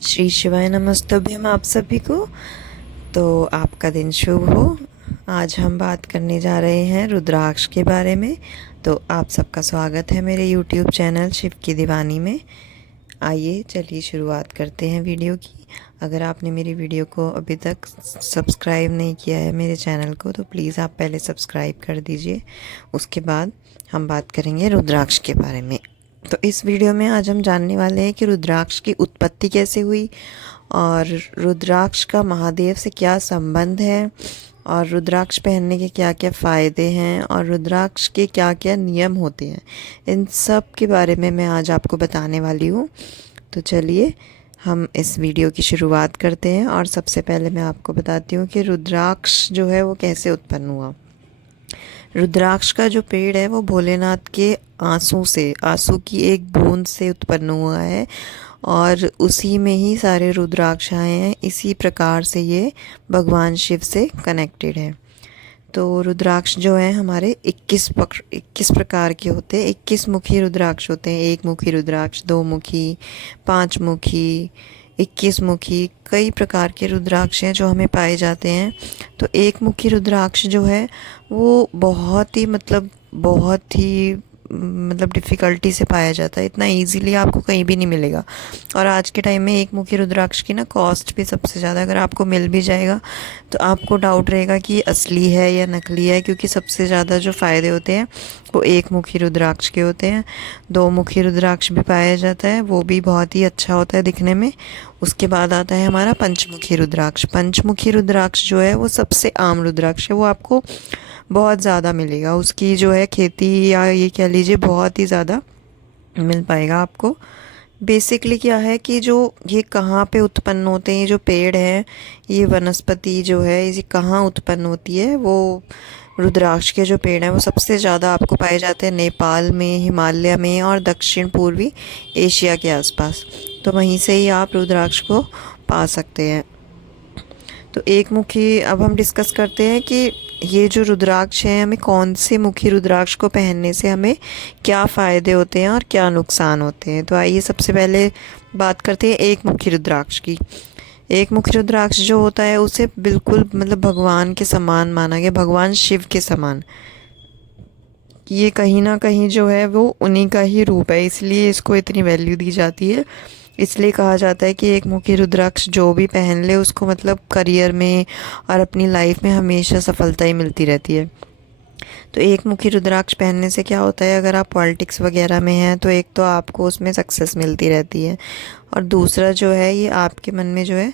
श्री शिवाय नमस्तुभ्यम आप सभी को। तो आपका दिन शुभ हो। आज हम बात करने जा रहे हैं रुद्राक्ष के बारे में। तो आप सबका स्वागत है मेरे YouTube चैनल शिव की दीवानी में। आइए चलिए शुरुआत करते हैं वीडियो की। अगर आपने मेरी वीडियो को अभी तक सब्सक्राइब नहीं किया है मेरे चैनल को, तो प्लीज़ आप पहले सब्सक्राइब कर दीजिए। उसके बाद हम बात करेंगे रुद्राक्ष के बारे में। तो इस वीडियो में आज हम जानने वाले हैं कि रुद्राक्ष की उत्पत्ति कैसे हुई, और रुद्राक्ष का महादेव से क्या संबंध है, और रुद्राक्ष पहनने के क्या क्या फ़ायदे हैं, और रुद्राक्ष के क्या क्या नियम होते हैं। इन सब के बारे में मैं आज आपको बताने वाली हूँ। तो चलिए हम इस वीडियो की शुरुआत करते हैं। और सबसे पहले मैं आपको बताती हूँ कि रुद्राक्ष जो है वो कैसे उत्पन्न हुआ। रुद्राक्ष का जो पेड़ है वो भोलेनाथ के आंसू की एक बूंद से उत्पन्न हुआ है, और उसी में ही सारे रुद्राक्ष आए हैं। इसी प्रकार से ये भगवान शिव से कनेक्टेड है। तो रुद्राक्ष जो है हमारे 21 प्रकार के होते हैं। 21 मुखी रुद्राक्ष होते हैं। एक मुखी रुद्राक्ष, दो मुखी, 5 मुखी, 21 मुखी, कई प्रकार के रुद्राक्ष हैं जो हमें पाए जाते हैं। तो एक मुखी रुद्राक्ष जो है वो बहुत ही डिफ़िकल्टी से पाया जाता है। इतना इजीली आपको कहीं भी नहीं मिलेगा। और आज के टाइम में एक मुखी रुद्राक्ष की ना कॉस्ट भी सबसे ज़्यादा, अगर आपको मिल भी जाएगा तो आपको डाउट रहेगा कि ये असली है या नकली है, क्योंकि सबसे ज़्यादा जो फ़ायदे होते हैं वो एक मुखी रुद्राक्ष के होते हैं। दो मुखी रुद्राक्ष भी पाया जाता है, वो भी बहुत ही अच्छा होता है दिखने में। उसके बाद आता है हमारा पंचमुखी रुद्राक्ष। पंचमुखी रुद्राक्ष जो है वो सबसे आम रुद्राक्ष है, वो आपको बहुत ज़्यादा मिलेगा। उसकी जो है खेती, या ये कह लीजिए बहुत ही ज़्यादा मिल पाएगा आपको। बेसिकली क्या है कि जो ये कहाँ पे उत्पन्न होते हैं, ये जो पेड़ है, ये वनस्पति जो है ये कहाँ उत्पन्न होती है, वो रुद्राक्ष के जो पेड़ हैं वो सबसे ज़्यादा आपको पाए जाते हैं नेपाल में, हिमालय में, और दक्षिण पूर्वी एशिया के आसपास। तो वहीं से ही आप रुद्राक्ष को पा सकते हैं। तो एक मुखी, अब हम डिस्कस करते हैं कि ये जो रुद्राक्ष हैं, हमें कौन से मुखी रुद्राक्ष को पहनने से हमें क्या फ़ायदे होते हैं और क्या नुकसान होते हैं। तो आइए सबसे पहले बात करते हैं एक मुखी रुद्राक्ष की। एक मुखी रुद्राक्ष जो होता है उसे बिल्कुल भगवान के समान माना गया, भगवान शिव के समान। ये कहीं ना कहीं जो है वो उन्हीं का ही रूप है, इसलिए इसको इतनी वैल्यू दी जाती है। इसलिए कहा जाता है कि एक मुखी रुद्राक्ष जो भी पहन ले उसको करियर में और अपनी लाइफ में हमेशा सफलता ही मिलती रहती है। तो एक मुखी रुद्राक्ष पहनने से क्या होता है, अगर आप पॉलिटिक्स वगैरह में हैं तो एक तो आपको उसमें सक्सेस मिलती रहती है, और दूसरा जो है ये आपके मन में जो है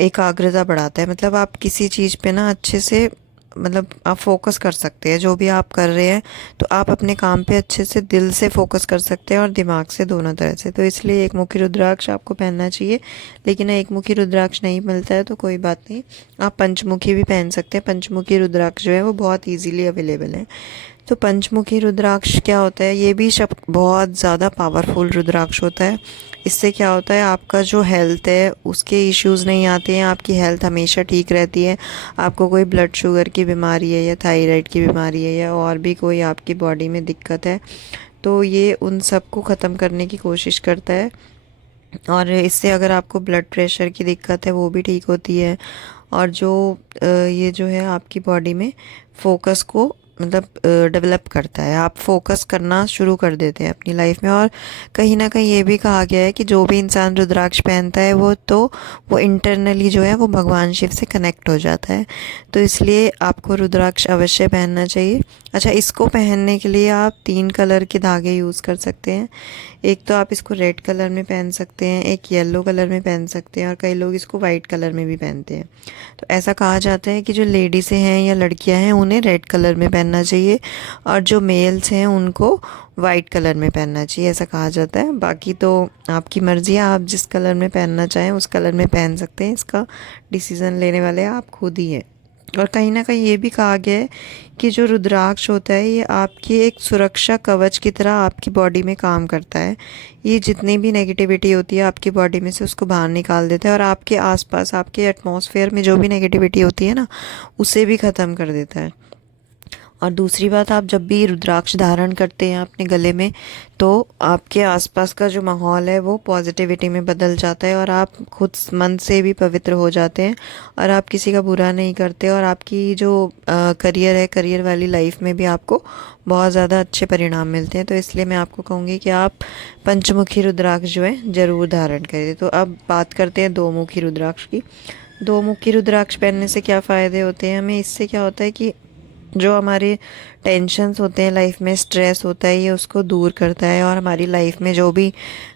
एकाग्रता बढ़ाता है। आप किसी चीज़ पे ना अच्छे से आप फोकस कर सकते हैं। जो भी आप कर रहे हैं तो आप अपने काम पे अच्छे से दिल से फोकस कर सकते हैं, और दिमाग से, दोनों तरह से। तो इसलिए एक मुखी रुद्राक्ष आपको पहनना चाहिए। लेकिन एक मुखी रुद्राक्ष नहीं मिलता है तो कोई बात नहीं, आप पंचमुखी भी पहन सकते हैं। पंचमुखी रुद्राक्ष जो है वो बहुत ईजीली अवेलेबल है। तो पंचमुखी रुद्राक्ष क्या होता है, ये भी बहुत ज़्यादा पावरफुल रुद्राक्ष होता है। इससे क्या होता है, आपका जो हेल्थ है उसके इश्यूज़ नहीं आते हैं, आपकी हेल्थ हमेशा ठीक रहती है। आपको कोई ब्लड शुगर की बीमारी है, या थायराइड की बीमारी है, या और भी कोई आपकी बॉडी में दिक्कत है, तो ये उन सब को ख़त्म करने की कोशिश करता है। और इससे अगर आपको ब्लड प्रेशर की दिक्कत है वो भी ठीक होती है। और जो ये जो है आपकी बॉडी में फोकस को डेवलप करता है, आप फोकस करना शुरू कर देते हैं अपनी लाइफ में। और कहीं ना कहीं ये भी कहा गया है कि जो भी इंसान रुद्राक्ष पहनता है वो इंटरनली जो है वो भगवान शिव से कनेक्ट हो जाता है। तो इसलिए आपको रुद्राक्ष अवश्य पहनना चाहिए। अच्छा, इसको पहनने के लिए आप 3 कलर के धागे यूज़ कर सकते हैं। एक तो आप इसको रेड कलर में पहन सकते हैं, एक येलो कलर में पहन सकते हैं, और कई लोग इसको वाइट कलर में भी पहनते हैं। तो ऐसा कहा जाता है कि जो लेडीज़ हैं या लड़कियां हैं उन्हें रेड कलर में पहनना चाहिए, और जो मेल्स हैं उनको वाइट कलर में पहनना चाहिए, ऐसा कहा जाता है। बाकी तो आपकी मर्ज़ी है, आप जिस कलर में पहनना चाहें उस कलर में पहन सकते हैं। इसका डिसीज़न लेने वाले आप खुद ही हैं। और कहीं ना कहीं ये भी कहा गया है कि जो रुद्राक्ष होता है ये आपकी एक सुरक्षा कवच की तरह आपकी बॉडी में काम करता है। ये जितनी भी नेगेटिविटी होती है आपकी बॉडी में से उसको बाहर निकाल देता है, और आपके आसपास, आपके एटमॉस्फेयर में जो भी नेगेटिविटी होती है ना, उसे भी ख़त्म कर देता है। और दूसरी बात, आप जब भी रुद्राक्ष धारण करते हैं अपने गले में, तो आपके आसपास का जो माहौल है वो पॉजिटिविटी में बदल जाता है और आप खुद मन से भी पवित्र हो जाते हैं और आप किसी का बुरा नहीं करते और आपकी जो करियर है, करियर वाली लाइफ में भी आपको बहुत ज़्यादा अच्छे परिणाम मिलते हैं। तो इसलिए मैं आपको कहूँगी कि आप पंचमुखी रुद्राक्ष जो है ज़रूर धारण करें। तो अब बात करते हैं दो मुखी रुद्राक्ष की। दो मुखी रुद्राक्ष पहनने से क्या फ़ायदे होते हैं हमें? इससे क्या होता है कि जो हमारे टेंशन्स होते हैं लाइफ में, स्ट्रेस होता है, ये उसको दूर करता है और हमारी लाइफ में जो भी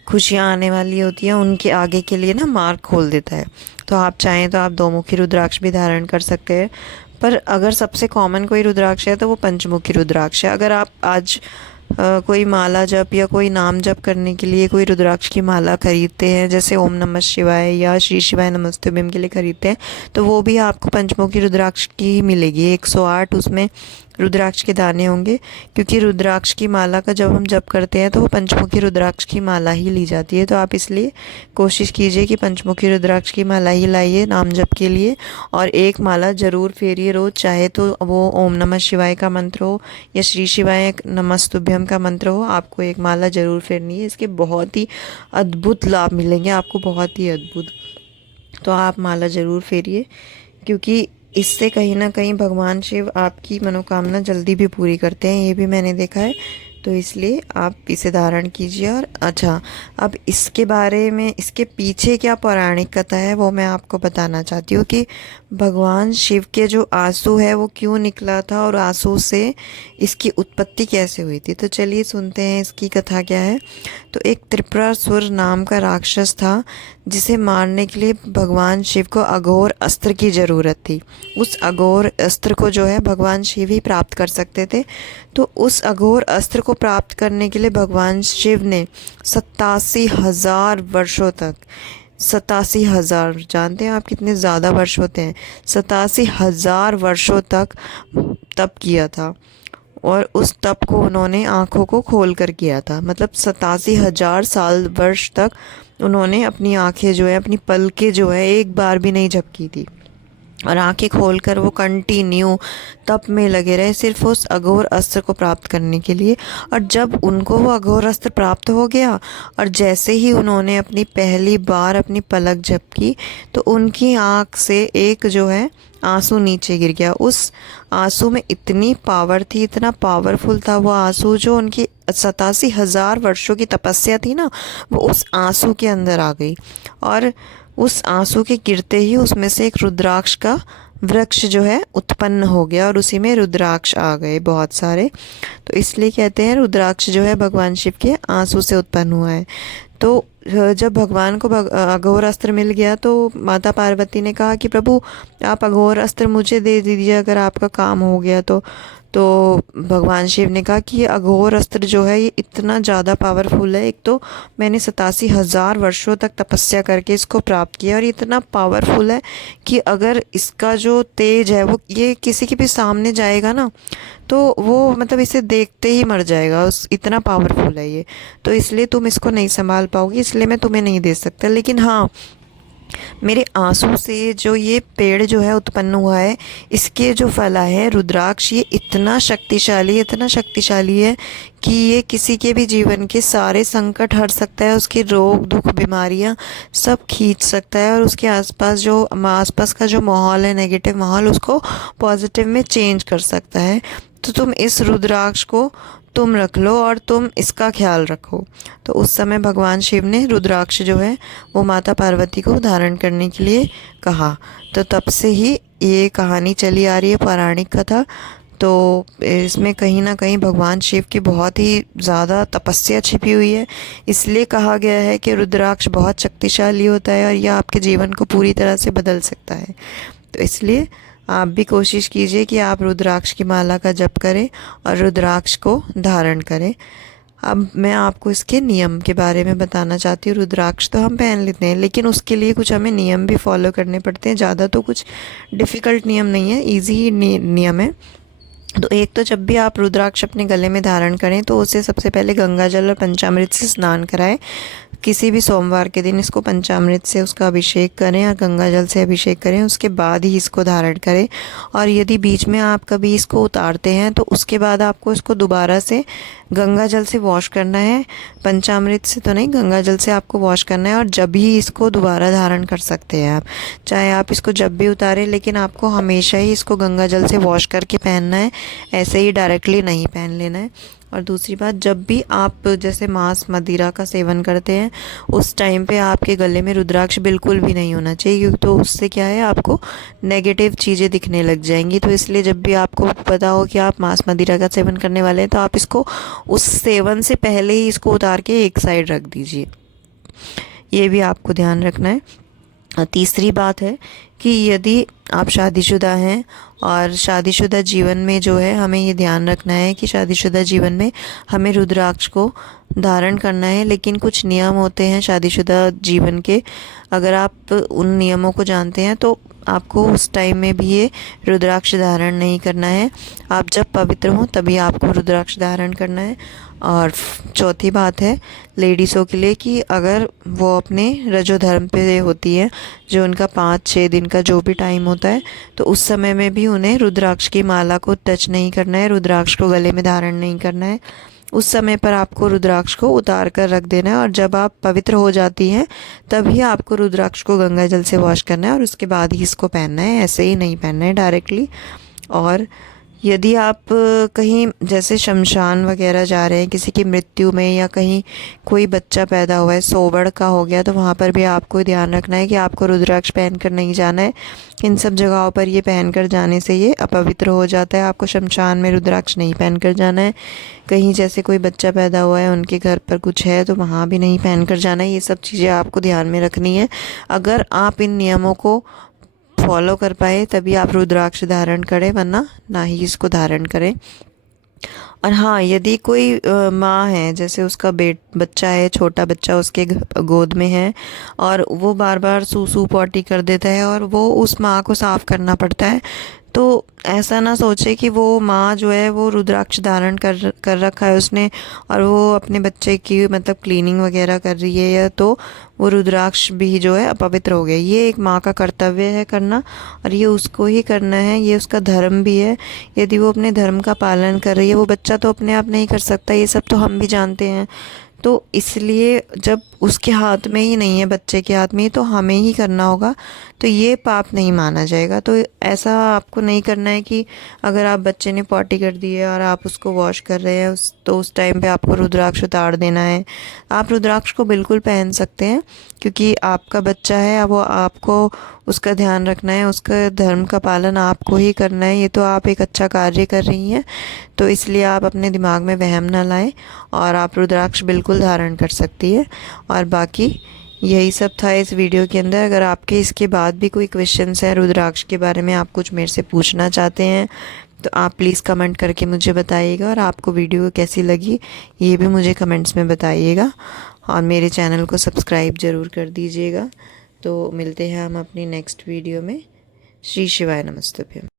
खुशियाँ आने वाली होती हैं उनके आगे के लिए ना मार्ग खोल देता है। तो आप चाहें तो आप दो मुखी रुद्राक्ष भी धारण कर सकते हैं, पर अगर सबसे कॉमन कोई रुद्राक्ष है तो वो पंचमुखी रुद्राक्ष है। अगर आप आज कोई माला जप या कोई नाम जप करने के लिए कोई रुद्राक्ष की माला खरीदते हैं, जैसे ओम नमः शिवाय या श्री शिवाय नमस्तुभ्यम के लिए खरीदते हैं, तो वो भी आपको पंचमुखी रुद्राक्ष की ही मिलेगी। 108 उसमें रुद्राक्ष के दाने होंगे, क्योंकि रुद्राक्ष की माला का जब हम जप करते हैं तो वो पंचमुखी रुद्राक्ष की माला ही ली जाती है। तो आप इसलिए कोशिश कीजिए कि पंचमुखी रुद्राक्ष की माला ही लाइए नाम जप के लिए, और एक माला ज़रूर फेरिए रोज़, चाहे तो वो ओम नमः शिवाय का मंत्र हो या श्री शिवाय नमस्तुभ्यम का मंत्र हो, आपको एक माला ज़रूर फेरनी है। इसके बहुत ही अद्भुत लाभ मिलेंगे आपको, बहुत ही अद्भुत। तो आप माला ज़रूर फेरिए, क्योंकि इससे कहीं ना कहीं भगवान शिव आपकी मनोकामना जल्दी भी पूरी करते हैं, ये भी मैंने देखा है। तो इसलिए आप इसे धारण कीजिए। और अच्छा, अब इसके बारे में, इसके पीछे क्या पौराणिक कथा है वो मैं आपको बताना चाहती हूँ कि भगवान शिव के जो आंसू है वो क्यों निकला था और आंसू से इसकी उत्पत्ति कैसे हुई थी। तो चलिए सुनते हैं इसकी कथा क्या है। तो एक त्रिपुरासुर नाम का राक्षस था, जिसे मारने के लिए भगवान शिव को अघोर अस्त्र की ज़रूरत थी। उस अघोर अस्त्र को जो है भगवान शिव ही प्राप्त कर सकते थे। तो उस अघोर अस्त्र को प्राप्त करने के लिए भगवान शिव ने 87,000 वर्षों तक, 87,000, जानते हैं आप कितने ज़्यादा वर्ष होते हैं, 87,000 वर्षों तक तप किया था। और उस तप को उन्होंने आँखों को खोल कर किया था, मतलब 87,000 साल वर्ष तक उन्होंने अपनी आँखें जो है, अपनी पलकें जो है, एक बार भी नहीं झपकी थी और आंखें खोलकर वो कंटिन्यू तप में लगे रहे, सिर्फ उस अघोर अस्त्र को प्राप्त करने के लिए। और जब उनको वो अघोर अस्त्र प्राप्त हो गया और जैसे ही उन्होंने अपनी पहली बार अपनी पलक झपकी, तो उनकी आँख से एक जो है आंसू नीचे गिर गया। उस आंसू में इतनी पावर थी, इतना पावरफुल था वो आंसू, जो उनकी 87,000 वर्षों की तपस्या थी ना, वो उस आंसू के अंदर आ गई। और उस आंसू के गिरते ही उसमें से एक रुद्राक्ष का वृक्ष जो है उत्पन्न हो गया और उसी में रुद्राक्ष आ गए बहुत सारे। तो इसलिए कहते हैं रुद्राक्ष जो है भगवान शिव के आंसू से उत्पन्न हुआ है। तो जब भगवान को अघोर अस्त्र मिल गया तो माता पार्वती ने कहा कि प्रभु आप अघोर अस्त्र मुझे दे दीजिए अगर आपका काम हो गया तो भगवान शिव ने कहा कि ये अघोर अस्त्र जो है ये इतना ज़्यादा पावरफुल है, एक तो मैंने 87,000 वर्षों तक तपस्या करके इसको प्राप्त किया और ये इतना पावरफुल है कि अगर इसका जो तेज है वो ये किसी के भी सामने जाएगा ना, तो वो मतलब इसे देखते ही मर जाएगा, उस इतना पावरफुल है ये। तो इसलिए तुम इसको नहीं संभाल पाओगी, इसलिए मैं तुम्हें नहीं दे सकता। लेकिन हाँ, मेरे आंसू से जो ये पेड़ जो है उत्पन्न हुआ है, इसके जो फला है रुद्राक्ष, ये इतना शक्तिशाली, इतना शक्तिशाली है कि ये किसी के भी जीवन के सारे संकट हर सकता है, उसके रोग दुख बीमारियां सब खींच सकता है और उसके आसपास का जो माहौल है, नेगेटिव माहौल, उसको पॉजिटिव में चेंज कर सकता है। तो तुम इस रुद्राक्ष को तुम रख लो और तुम इसका ख्याल रखो। तो उस समय भगवान शिव ने रुद्राक्ष जो है वो माता पार्वती को धारण करने के लिए कहा। तो तब से ही ये कहानी चली आ रही है, पौराणिक कथा। तो इसमें कहीं ना कहीं भगवान शिव की बहुत ही ज़्यादा तपस्या छिपी हुई है। इसलिए कहा गया है कि रुद्राक्ष बहुत शक्तिशाली होता है और यह आपके जीवन को पूरी तरह से बदल सकता है। तो इसलिए आप भी कोशिश कीजिए कि आप रुद्राक्ष की माला का जप करें और रुद्राक्ष को धारण करें। अब मैं आपको इसके नियम के बारे में बताना चाहती हूँ। रुद्राक्ष तो हम पहन लेते हैं, लेकिन उसके लिए कुछ हमें नियम भी फॉलो करने पड़ते हैं। ज़्यादा तो कुछ डिफ़िकल्ट नियम नहीं है, ईजी ही नियम है। तो एक तो जब भी आप रुद्राक्ष अपने गले में धारण करें तो उसे सबसे पहले गंगा जल और पंचामृत से स्नान कराएं। किसी भी सोमवार के दिन इसको पंचामृत से उसका अभिषेक करें और गंगा जल से अभिषेक करें, उसके बाद ही इसको धारण करें। और यदि बीच में आप कभी इसको उतारते हैं तो उसके बाद आपको इसको दोबारा से गंगा जल से वॉश करना है, पंचामृत से तो नहीं, गंगा जल से आपको वॉश करना है। और जब ही इसको दोबारा धारण कर सकते हैं आप, चाहे आप इसको जब भी उतारें, लेकिन आपको हमेशा ही इसको गंगा जल से वॉश करके पहनना है, ऐसे ही डायरेक्टली नहीं पहन लेना है। और दूसरी बात, जब भी आप जैसे मांस मदिरा का सेवन करते हैं उस टाइम पे आपके गले में रुद्राक्ष बिल्कुल भी नहीं होना चाहिए, क्योंकि तो उससे क्या है, आपको नेगेटिव चीज़ें दिखने लग जाएंगी। तो इसलिए जब भी आपको पता हो कि आप मांस मदिरा का सेवन करने वाले हैं तो आप इसको उस सेवन से पहले ही इसको उतार के एक साइड रख दीजिए, ये भी आपको ध्यान रखना है। तीसरी बात है कि यदि आप शादीशुदा हैं और शादीशुदा जीवन में जो है, हमें ये ध्यान रखना है कि शादीशुदा जीवन में हमें रुद्राक्ष को धारण करना है, लेकिन कुछ नियम होते हैं शादीशुदा जीवन के। अगर आप उन नियमों को जानते हैं तो आपको उस टाइम में भी ये रुद्राक्ष धारण नहीं करना है। आप जब पवित्र हों तभी आपको रुद्राक्ष धारण करना है। और चौथी बात है लेडीज़ों के लिए कि अगर वो अपने रजो धर्म पे होती है, जो उनका 5-6 दिन का जो भी टाइम होता है, तो उस समय में भी उन्हें रुद्राक्ष की माला को टच नहीं करना है, रुद्राक्ष को गले में धारण नहीं करना है। उस समय पर आपको रुद्राक्ष को उतार कर रख देना है और जब आप पवित्र हो जाती हैं तभी आपको रुद्राक्ष को गंगा जल से वॉश करना है और उसके बाद ही इसको पहनना है, ऐसे ही नहीं पहनना है डायरेक्टली। और यदि आप कहीं जैसे शमशान वगैरह जा रहे हैं किसी की मृत्यु में, या कहीं कोई बच्चा पैदा हुआ है, सोबड़ का हो गया, तो वहाँ पर भी आपको ध्यान रखना है कि आपको रुद्राक्ष पहनकर नहीं जाना है। इन सब जगहों पर ये पहनकर जाने से ये अपवित्र हो जाता है। आपको शमशान में रुद्राक्ष नहीं पहनकर जाना है। कहीं जैसे कोई बच्चा पैदा हुआ है, उनके घर पर कुछ है, तो वहाँ भी नहीं पहनकर जाना है। ये सब चीज़ें आपको ध्यान में रखनी है। अगर आप इन नियमों को फॉलो कर पाए तभी आप रुद्राक्ष धारण करें, वरना ना ही इसको धारण करें। और हाँ, यदि कोई माँ है, जैसे उसका बच्चा है, छोटा बच्चा उसके गोद में है और वो बार बार सूसू पॉटी कर देता है और वो उस माँ को साफ़ करना पड़ता है, तो ऐसा ना सोचे कि वो माँ जो है वो रुद्राक्ष धारण कर रखा है उसने और वो अपने बच्चे की मतलब क्लीनिंग वगैरह कर रही है, या तो वो रुद्राक्ष भी जो है अपवित्र हो गया। ये एक माँ का कर्तव्य है करना और ये उसको ही करना है, ये उसका धर्म भी है। यदि वो अपने धर्म का पालन कर रही है, वो बच्चा तो अपने आप नहीं कर सकता, ये सब तो हम भी जानते हैं। तो इसलिए जब उसके हाथ में ही नहीं है, बच्चे के हाथ में ही, तो हमें ही करना होगा, तो ये पाप नहीं माना जाएगा। तो ऐसा आपको नहीं करना है कि अगर आप बच्चे ने पॉटी कर दी है और आप उसको वॉश कर रहे हैं तो उस टाइम पे आपको रुद्राक्ष उतार देना है। आप रुद्राक्ष को बिल्कुल पहन सकते हैं, क्योंकि आपका बच्चा है, वो आपको उसका ध्यान रखना है, उसका धर्म का पालन आपको ही करना है। ये तो आप एक अच्छा कार्य कर रही हैं, तो इसलिए आप अपने दिमाग में वहम ना लाएं और आप रुद्राक्ष बिल्कुल धारण कर सकती है। और बाकी यही सब था इस वीडियो के अंदर। अगर आपके इसके बाद भी कोई क्वेश्चंस हैं रुद्राक्ष के बारे में, आप कुछ मेरे से पूछना चाहते हैं, तो आप प्लीज़ कमेंट करके मुझे बताइएगा। और आपको वीडियो कैसी लगी ये भी मुझे कमेंट्स में बताइएगा और मेरे चैनल को सब्सक्राइब ज़रूर कर दीजिएगा। तो मिलते हैं हम अपनी नेक्स्ट वीडियो में। श्री शिवाय नमस्तुभ्यं।